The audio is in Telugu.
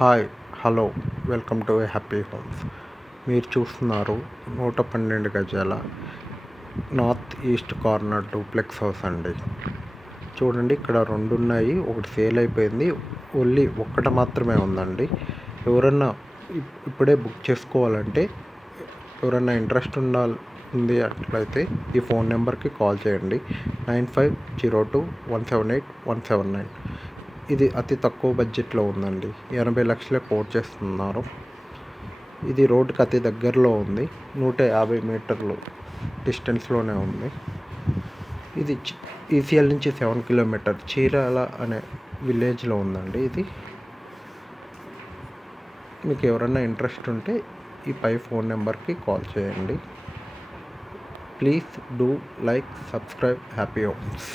Hi hello welcome to happy homes. మీరు చూస్తున్నారు 112 గజాల north east corner duplex house అండి. చూడండి, ఇక్కడ రెండు ఉన్నాయి, ఒకటి సేల్ అయిపోయింది, ఓన్లీ ఒక్కటి మాత్రమే ఉందండి. ఎవరన్నా ఇప్పుడే బుక్ చేసుకోవాలంటే, ఎవరన్నా ఇంట్రెస్ట్ ఉంది అట్లయితే ఈ ఫోన్ నెంబర్కి కాల్ చేయండి. 9502178179. ఇది అతి తక్కువ బడ్జెట్లో ఉందండి. 80 లక్షలే కోట్ చేస్తున్నారు. ఇది రోడ్డుకి అతి దగ్గరలో ఉంది, 150 మీటర్లు డిస్టెన్స్లోనే ఉంది. ఇది ఈసీఎల్ నుంచి 7 కిలోమీటర్ చీరాల అనే విలేజ్లో ఉందండి. ఇది మీకు ఎవరైనా ఇంట్రెస్ట్ ఉంటే ఈ పై ఫోన్ నెంబర్కి కాల్ చేయండి. Please do like, subscribe happy homes.